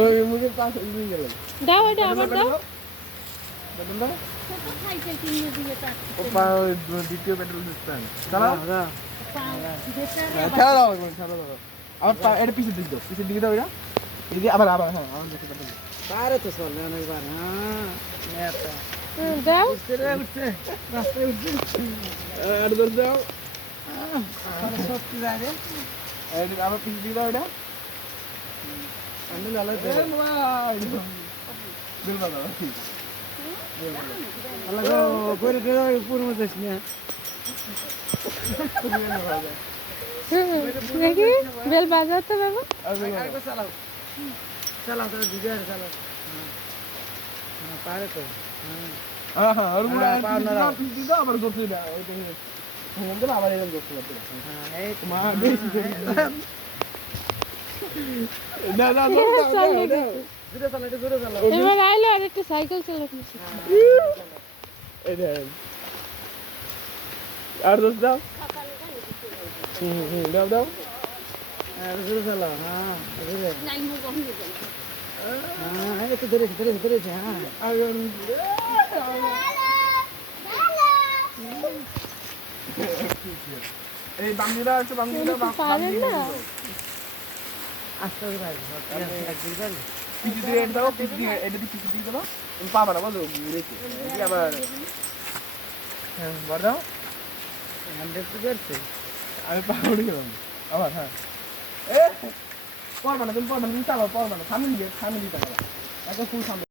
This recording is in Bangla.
ওই মুখে পাশ দিয়ে গেল দাও এটা আবার দাও দাও ওপা দ্বিতীয় পেট্রোল সিস্টেম চালাও খেলা দাও খেলা দাও আবার এটা পিছের দিকে দাও পিছের দিকে দাও এটা এই যে আবার আবার হ্যাঁ আবার দেখতে পাচ্ছি পারে তো চলে অনেকবার হ্যাঁ নেতা দাও উঠছে রাস্তায় উঠছে আর দর দাও সব কি যায় রে এই আবার পিছের দিকে দাও এটা আমি লালা দে বিল বাবা আল্লাহ করে দে পুরো দেশ নিয়ে দেখি বেল বাজাতে বাবা আরেকটা চালাও চালাও তো দিবে চালাও হ্যাঁ পারে তো হ্যাঁ হ্যাঁ আর মুড়া পিছি দাও আবার করতে দাও ওই তো হ্যাঁ না আবার এরকম করতে পারতে হ্যাঁ এই মা বেশি না না জোরে চালাও এবার আইলো আর একটা সাইকেল চালাতে এই দেখ আর দোস দাও দাও দাও আর জোরে চালাও হ্যাঁ জোরে নাই মু কম দিয়ে হ্যাঁ একটু ধরে হ্যাঁ এই বামদিরা একটু বামদিরা আস্তে করে ভাই একদিন পিছি দিয়ে দাও পিছি দিয়ে এটা দিয়ে পিছি দিয়ে দাও তুমি পাবা না বলো ঘুরেছে এই আবার হ্যাঁ বড় দাও 100 করতে আমি পাউডি গেলাম আবার হ্যাঁ এ পড়বা না তুমি চালাও পড়বা না সামনে দিকে তাকাবা একটা ফুল সামনে